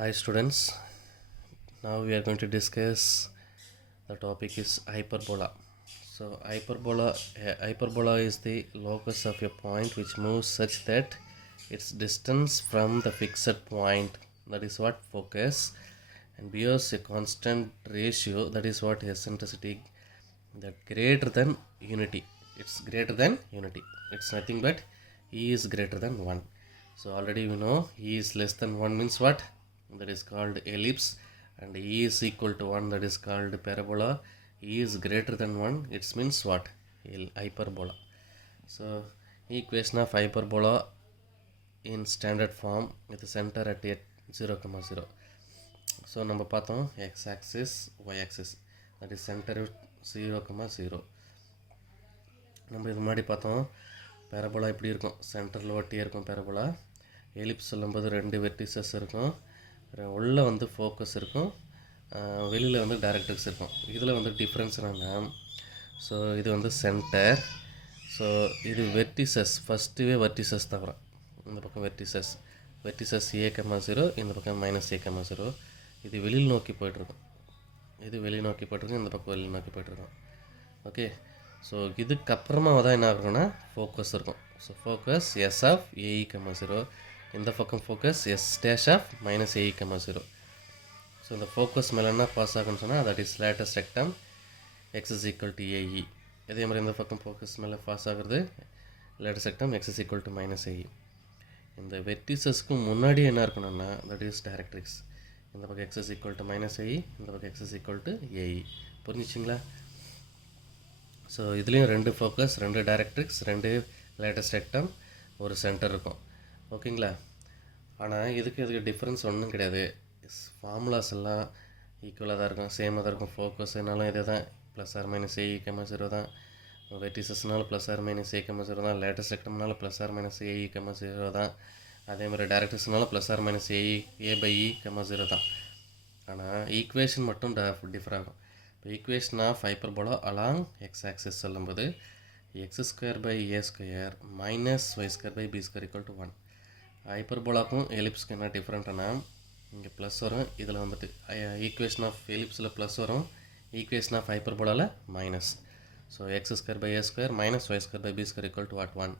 Hi students, now we are going to discuss the topic is hyperbola. So hyperbola is the locus of a point which moves such that its distance from the fixed point, that is what focus, and bears a constant ratio, that is what eccentricity, that greater than unity. It's greater than unity. It's nothing but E is greater than 1. So already we know E is less than 1 means what? That is called ellipse, and E is equal to 1, that is called parabola. E is greater than 1, it means what? Hyperbola. So equation of hyperbola in standard form with the center at 0, 0. So நம்ம பார்த்தோம் x axis, y axis, that is center 0, 0. நம்ம இது முன்னாடி பார்த்தோம் parabola இப்படி இருக்கும், சென்டரில் ஒட்டியே இருக்கும் பேரபோலா. எலிப்ஸ் சொல்லும்போது 2 வெர்டிசஸ் இருக்கும், உள்ளே வந்து ஃபோக்கஸ் இருக்கும், வெளியில் வந்து டைரக்ட்ரிக்ஸ் இருக்கும். இதில் வந்து டிஃப்ரென்ஸ் என்னென்னா, ஸோ இது வந்து சென்டர், ஸோ இது வெர்டிசஸ், ஃபஸ்ட்டுவே வெர்டிசஸ் தவிர இந்த பக்கம் வெர்டிசஸ் A, 0, இந்த பக்கம் -A, 0. இது வெளியில் நோக்கி போய்ட்டுருக்கும், இது வெளியே நோக்கி போய்ட்டுருக்கும், இந்த பக்கம் வெளியில் நோக்கி போய்ட்டுருக்கும். ஓகே, ஸோ இதுக்கப்புறமா தான் என்ன ஆகும்னா ஃபோக்கஸ் இருக்கும். So focus S of AE, 0, இந்த பக்கம் focus S dash of -AE, 0. So இந்த ஃபோக்கஸ் மேலே என்ன பாஸ் ஆகுன்னு சொன்னால் that is latus rectum x is equal to AE. இதே மாதிரி இந்த பக்கம் ஃபோக்கஸ் மேலே பாஸ் ஆகுறது latest rectum x is equal to -AE. இந்த வெர்டிசஸ்க்கு முன்னாடி என்ன இருக்கணும்னா தட் இஸ் டைரக்ட்ரிக்ஸ். இந்த பக்கம் x is equal to -AE, இந்த பக்கம் x is equal to AE. புரிஞ்சிச்சிங்களா? ஸோ இதுலேயும் 2 ஃபோக்கஸ், 2 டைரக்ட்ரிக்ஸ், 2 லேட்டஸ்ட் ரெக்டம், ஒரு சென்டர் இருக்கும். ஓகேங்களா? ஆனால் இதுக்கு டிஃப்ரென்ஸ் ஒன்றும் கிடையாது. ஃபார்முலாஸ் எல்லாம் ஈக்குவலாக தான் இருக்கும், சேமாக தான் இருக்கும். ஃபோக்கஸ்னாலும் இதே தான், +or-AE, 0 தான். வெர்டிசஸ்னாலும் +or-AE, 0 தான். லேட்டஸ்ட் ரெக்டம்னாலும் +or-AE, 0 தான். அதே மாதிரி டைரக்ட்ரிக்ஸ்னாலும் +or-AE, A/E, 0 தான். ஆனால் ஈக்குவேஷன் மட்டும் டிஃபர் ஆகும். இப்போ equation of hyperbola along x axis சொல்லும்போது x² a² -y² b² = 1. ஹைப்பர்போலாக்கும் எலிப்ஸ்க்கு என்ன டிஃப்ரெண்ட்னா, இங்கே ப்ளஸ் வரும், இதில் வந்துட்டு ஈக்குவேஷன் ஆஃப் எலிப்ஸில் ப்ளஸ் வரும், ஈக்குவேஷன் ஆஃப் ஹைப்பர்போலாவில் minus. So x² a² -y² b² = 1.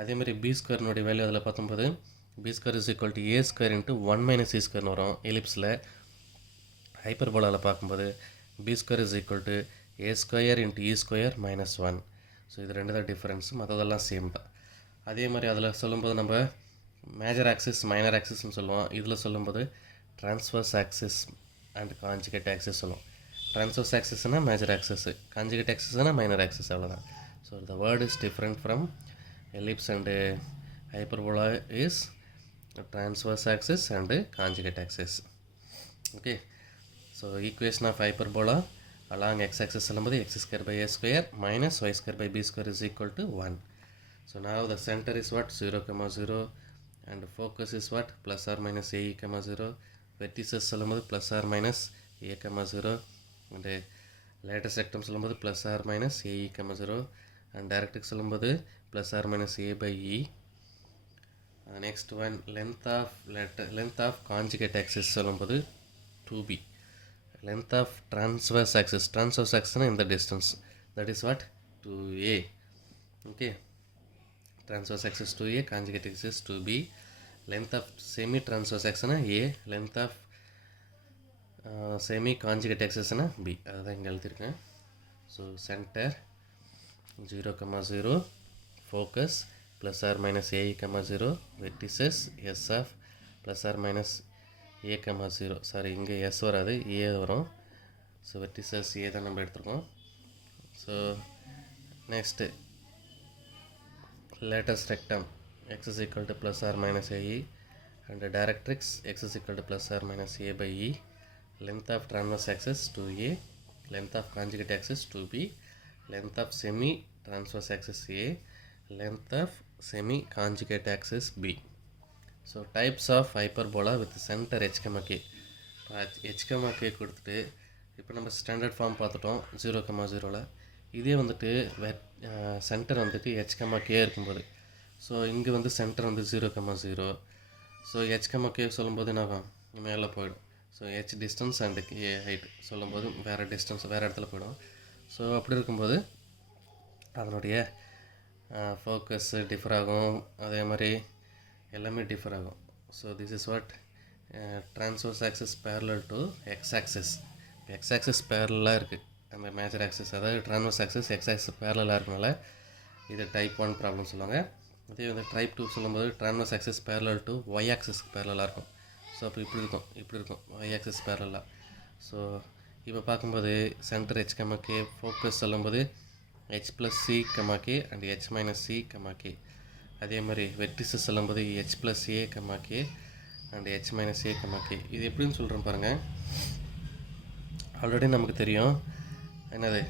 அதேமாதிரி b²னுடைய வேல்யூ அதில் பார்க்கும்போது b² = a² × 1 - e² வரும் எலிப்ஸில். ஹைப்பர்போலாவில் பார்க்கும்போது b² = a² × e² - 1. ஸோ இது 2 தான் டிஃப்ரென்ஸ், மற்றதெல்லாம் சேம் தான். அதே மாதிரி அதில் சொல்லும்போது நம்ம மேஜர் ஆக்சிஸ், மைனர் ஆக்சிஸ்ன்னு சொல்லுவோம். இதில் சொல்லும்போது transverse axis and conjugate axis சொல்லுவோம். ட்ரான்ஸ்வர்ஸ் ஆக்சிஸ்னால் மேஜர் ஆக்சிஸ், கான்ஜுகேட் ஆக்சிஸ்னால் மைனர் ஆக்சிஸ், அவ்வளோதான். So the word is different from ellipse and hyperbola is transverse axis and conjugate axis. Okay, so equation of hyperbola along x-axis சொல்லும்போது x² a² -y² b² = 1. So now the center is what? 0, 0, and focus is what? +or-AE, 0. Vertices சொல்லும்போது +or-A, 0, and latest rectum சொல்லும்போது +or-AE, 0, and directrix சொல்லும்போது +or-A/E. Next one, length of conjugate axis சொல்லும்போது 2b. Length of transverse axis in the distance, that is what? 2a. Okay, transverse axis 2a, conjugate axis 2b. Length of semi transverse axis a, length of semi conjugate axis b. அதான் இங்கே எழுதியிருக்கேன். So centre 0, 0, focus +or-AE, 0, vertices s of +or-A, 0. Sorry, இங்கே S வராது, ஏ வரும். So vertices ஏ தான் நம்ம எடுத்துருக்கோம். So next latest rectum x is equal to +or-AE, and directrix x is equal to +or-A/E. Length of transverse axis 2a, length of conjugate axis 2b, length of semi transverse axis a, length of semi conjugate axis b. So types of hyperbola with centre h, k. h, k கொடுத்துட்டு இப்போ நம்ம standard form பார்த்துட்டோம் 0, 0ல். இதே வந்துட்டு centre வந்துட்டு h, k இருக்கும்போது, so இங்கே வந்து சென்டர் வந்து 0, 0. ஸோ h, k சொல்லும்போது என்ன ஆகும்? மேலே போயிடும். So h distance and a height சொல்லும்போது வேறு டிஸ்டன்ஸ் வேறு இடத்துல போயிடும். ஸோ அப்படி இருக்கும்போது அதனுடைய ஃபோக்கஸ் டிஃபர் ஆகும், அதே மாதிரி எல்லாமே டிஃபர் ஆகும். So this is what transverse axis parallel to X axis. X axis பேரலாக இருக்குது, அந்த மேஜர் ஆக்சிஸ், அதாவது ட்ரான்ஸ்வர்ஸ் ஆக்சிஸ் எக்ஸ் ஆக்சிஸ் பேரலாக இருக்கனால இது டைப் 1 ப்ராப்ளம் சொல்லுவாங்க. அதே வந்து டைப் 2 சொல்லும்போது transverse axis parallel to Y ஆக்சிஸ்க்கு பேரலாக இருக்கும். ஸோ அப்போ இப்படி இருக்கும் ஒய் ஆக்சிஸ் பேரலாக. ஸோ இப்போ பார்க்கும்போது centre H comma K, focus சொல்லும்போது h plus c comma K and h minus c comma K. அதே மாதிரி வெர்டிசஸ் சொல்லும்போது h plus a comma K and h minus a comma K. இது எப்படின்னு சொல்கிறேன் பாருங்கள். ஆல்ரெடி நமக்கு தெரியும் என்னது.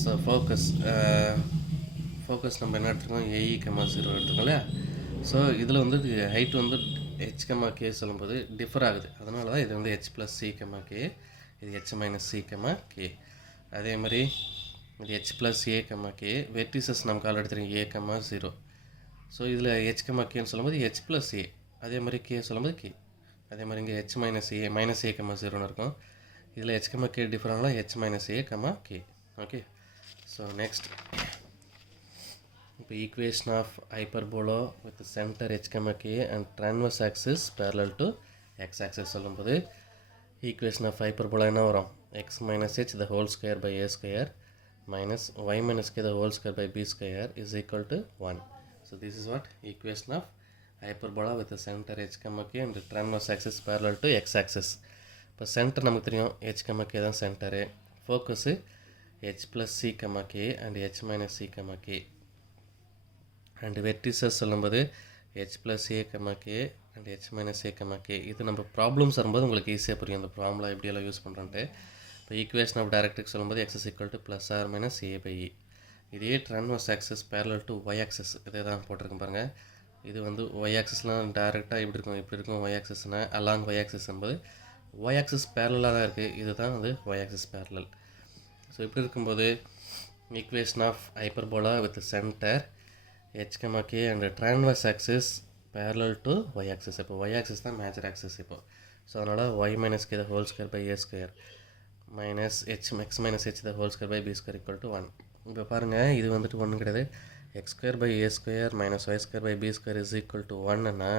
ஸோ ஃபோக்கஸ் நம்ம என்ன எடுத்துருக்கோம், ஏஇ கமா 0 எடுத்துக்கோம் இல்லையா. ஸோ இதில் வந்து ஹைட் வந்து h கமா கே சொல்லும்போது டிஃபர் ஆகுது. அதனால தான் இது வந்து h plus c comma K, இது h minus c comma K. அதே மாதிரி இது h plus a comma K, vertices நமக்கு ஆல்ரெடி தெரியும் a கமா 0. ஸோ இதில் h கமா கேன்னு சொல்லும்போது h plus a, அதே மாதிரி k சொல்லும்போது k. அதே மாதிரி இங்கே h minus a கமா 0ன்னு இருக்கும். இதில் h கமா k டிஃபர் ஆகலாம் h minus a comma k. Okay. So next இப்போ equation of hyperbola with centre h comma k and transverse axis parallel to X axis சொல்லும்போது equation of hyperbola என்ன வரும், x minus h the whole square by a square minus y minus k the whole square by b square is equal to 1. So this is what equation of hyperbola with the center h comma k and the transverse axis parallel to x axis. இப்போ centre நமக்கு தெரியும் h comma k தான் centre, focus h plus c comma k and h minus c comma k. And vertices சொல்லும்போது h plus a comma k and h minus a comma k. இது நம்ம problems வரும்போது உங்களுக்கு ஈஸியாக புரியும் அந்த ஃபார்முலா எப்படியெல்லாம் யூஸ் பண்ணுறோன்ட்டு. இப்போ ஈக்குவேஷன் ஆஃப் டைரக்ட்ரிக்ஸ் சொல்லும்போது x is equal to plus or minus a by e. இதே transverse axis parallel to Y axis இதே தான் போட்டிருக்கேன் பாருங்கள். இது வந்து ஒய் ஆக்சிஸ்லாம் டேரெக்டாக இப்படி இருக்கும் ஒய் ஆக்சிஸ்னால் அலாங் ஒய் ஆக்சிஸ் என்பது ஒய் ஆக்சிஸ் பேரலாக தான் இருக்குது. இது தான் வந்து ஒய் ஆக்சிஸ் பேரலல். ஸோ இப்படி இருக்கும்போது equation of hyperbola with centre H comma K and transverse axis parallel to Y axis. இப்போ ஒய் ஆக்சிஸ் தான் மேஜர் ஆக்சிஸ் இப்போ. ஸோ அதனால் Y minus K the whole square by A square minus X minus H the whole square by B square equal to 1. இப்போ பாருங்கள், இது வந்துட்டு ஒன்றும் கிடையாது. X square by A square minus Y square by B square is equal to 1ன்னா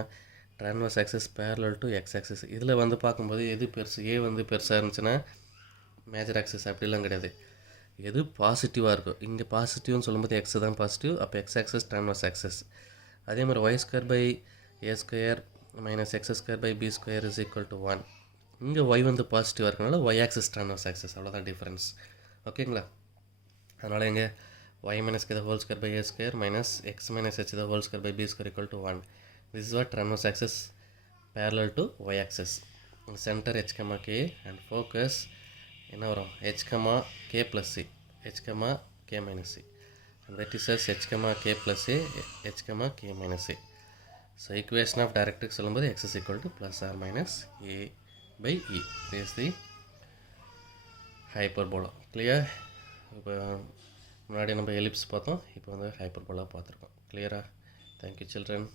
transverse axis parallel to X axis. இதில் வந்து பார்க்கும்போது எது பெருசு, ஏ வந்து பெருசாக இருந்துச்சுன்னா மேஜர் ஆக்சிஸ், அப்படிலாம் கிடையாது. எது பாசிட்டிவாக இருக்கும், இங்கே பாசிட்டிவ்னு சொல்லும்போது எக்ஸ் தான் பாசிட்டிவ், அப்போ எக்ஸ் ஆக்சிஸ் ட்ரான்வர்ஸ் ஆக்சிஸ். அதே மாதிரி y square by A square minus x square by B square is equal to 1. இங்கே ஒய் வந்து பாசிட்டிவாக இருக்கனால ஒய் ஆக்சிஸ் ட்ரான்வர்ஸ் ஆக்சிஸ், அவ்வளோதான் டிஃப்ரென்ஸ். ஓகேங்களா. அதனால் இங்கே y minus k the whole square by a square minus x minus h the whole square by b square equal to 1. This is what transverse axis parallel to y axis. Center h comma k and focus என்ன வரும் h comma k plus c, h comma k minus c, and vertices h comma k plus a, h comma k minus a. So equation of directrix சொல்லும்போது x is equal to plus or minus a by e. This is the hyperbola. Clear? இப்போ முன்னாடி நம்ம ellipse பார்த்தோம், இப்போ வந்து hyperbola பார்த்துருக்கோம். கிளியரா? Thank you children.